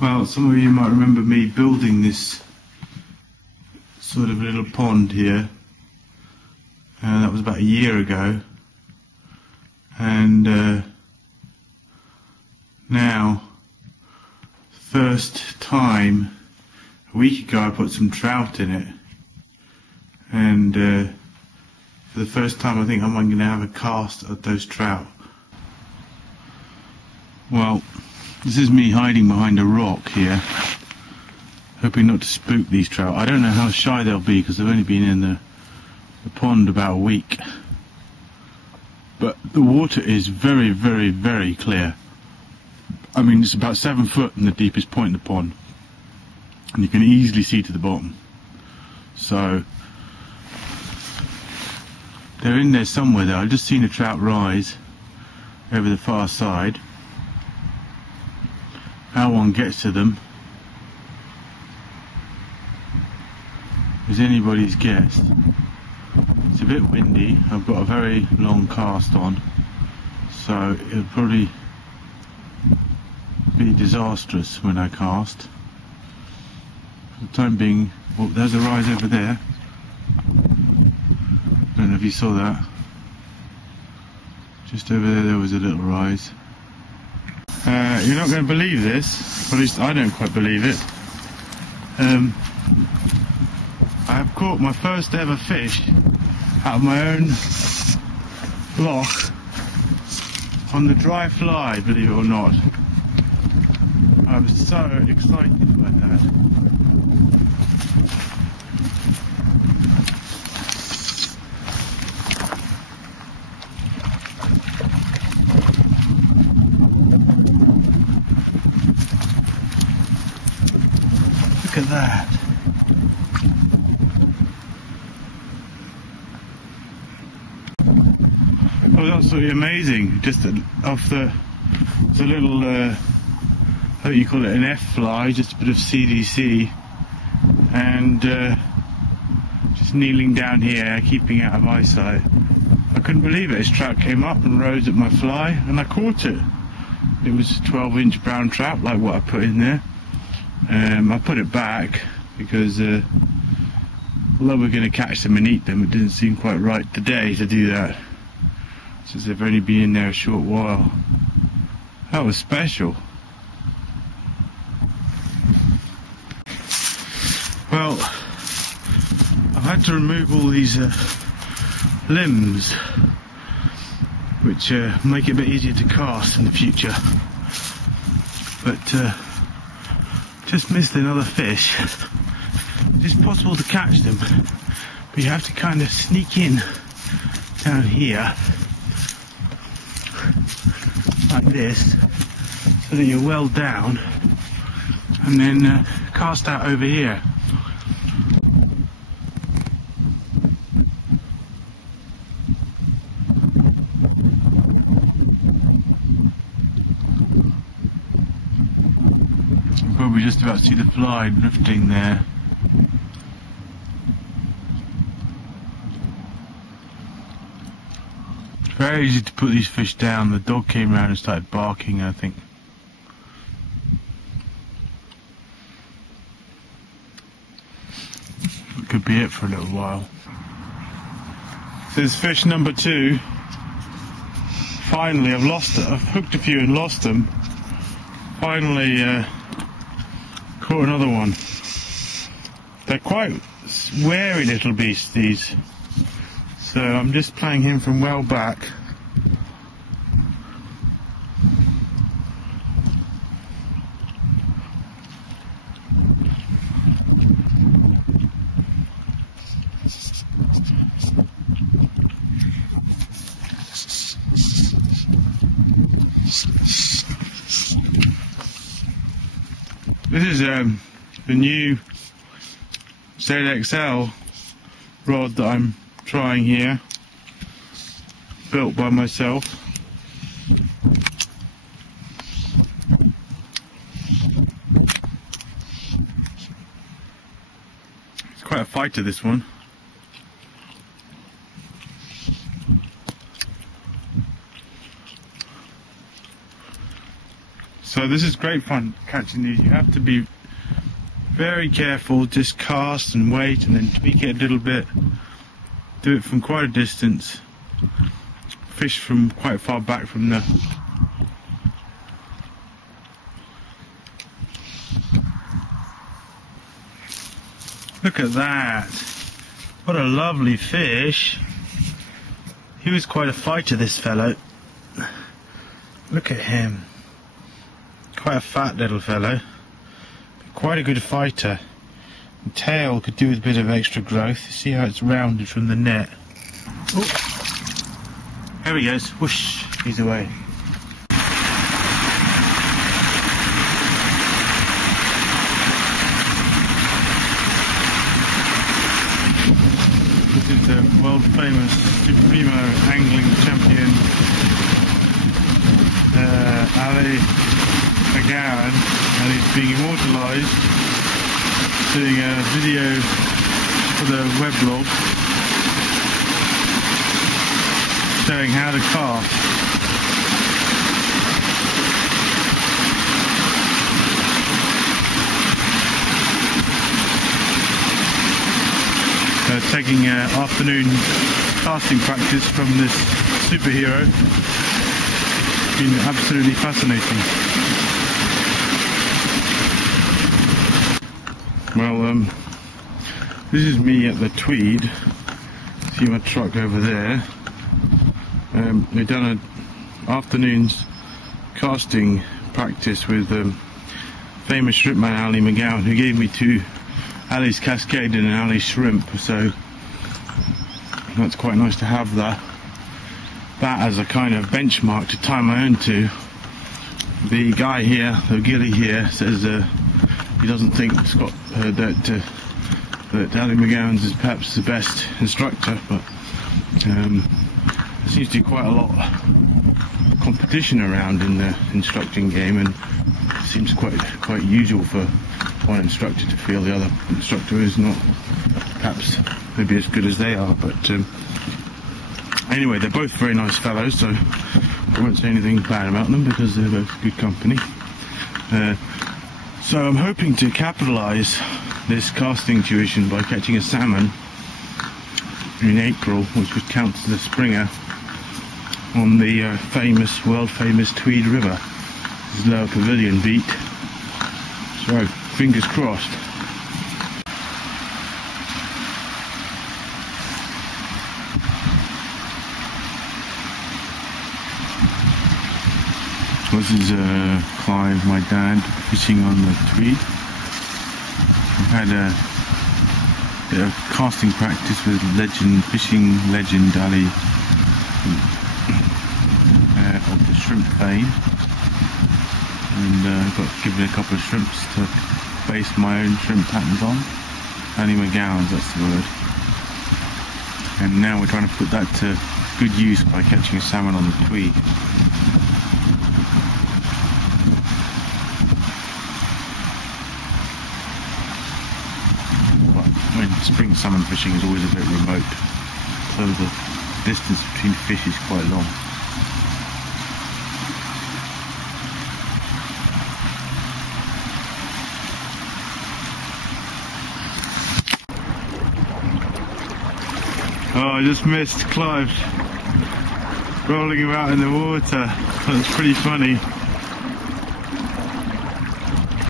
Well, some of you might remember me building this sort of little pond here, and that was about a year ago. And now, first time, a week ago I put some trout in it, and for the first time I think I'm going to have a cast at those trout. Well, this is me hiding behind a rock here, hoping not to spook these trout. I don't know how shy they'll be because they've only been in the pond about a week. But the water is very, very, very clear. I mean, it's about 7 foot in the deepest point in the pond, and you can easily see to the bottom. So they're in there somewhere there. I've just seen a trout rise over the far side. How one gets to them is anybody's guess. It's a bit windy. I've got a very long cast on, so it'll probably be disastrous when I cast. For the time being, oh, there's a rise over there. I don't know if you saw that. Just over there was a little rise. You're not going to believe this, or at least I don't quite believe it. I have caught my first ever fish out of my own loch on the dry fly, believe it or not. I was so excited by that. Look at that. Oh, that's absolutely amazing. Just off the little, how do you call it, an F fly, just a bit of CDC, and just kneeling down here, keeping out of eyesight. I couldn't believe it. This trout came up and rose at my fly, and I caught it. It was a 12-inch brown trout, like what I put in there. I put it back because although we're going to catch them and eat them, it didn't seem quite right today to do that, since they've only been in there a short while. That was special. Well, I've had to remove all these limbs, which make it a bit easier to cast in the future. But just missed another fish. It's possible to catch them, but you have to kind of sneak in down here like this, so that you're well down, and then cast out over here. You probably just about see the fly drifting there. It's very easy to put these fish down. The dog came around and started barking, I think. That could be it for a little while. This is fish number 2. Finally, I've lost it. I've hooked a few and lost them. Finally caught another one. They're quite wary little beasts, these. So I'm just playing him from well back. This is the new ZXL rod that I'm trying here, built by myself. It's quite a fighter, this one. So this is great fun catching these. You have to be very careful, just cast and wait and then tweak it a little bit. Do it from quite a distance. Fish from quite far back from the... Look at that. What a lovely fish. He was quite a fighter, this fellow. Look at him. Quite a fat little fellow. Quite a good fighter. The tail could do with a bit of extra growth. You see how it's rounded from the net. Oh. There he goes. Whoosh. He's away. This is the world famous Supremo angling champion Ally Gowans, and he's being immortalised doing a video for the weblog showing how to cast. Taking afternoon casting practice from this superhero. It's been absolutely fascinating. Well, this is me at the Tweed. See my truck over there. We've done an afternoon's casting practice with famous shrimpman Ally Gowans, who gave me 2 Ally's Cascade and an Ally shrimp, so that's quite nice to have that as a kind of benchmark to tie my own to. The guy here, the gilly here, says he doesn't think that Ally Gowans is perhaps the best instructor, but there seems to be quite a lot of competition around in the instructing game, and it seems quite usual for one instructor to feel the other instructor is not perhaps maybe as good as they are, but anyway, they're both very nice fellows, so I won't say anything bad about them because they're both good company. So I'm hoping to capitalise this casting tuition by catching a salmon in April, which would count as a springer on the world famous Tweed River. This is Lower Pavilion beat, so fingers crossed. This is Clive, my dad, fishing on the Tweed. I've had a bit of casting practice with fishing legend Ally of the shrimp fame, and got given a couple of shrimps to base my own shrimp patterns on. Ally Gowans, that's the word. And now we're trying to put that to good use by catching a salmon on the Tweed. Spring salmon fishing is always a bit remote, so the distance between fish is quite long. Oh, I just missed Clive rolling about in the water. That's pretty funny.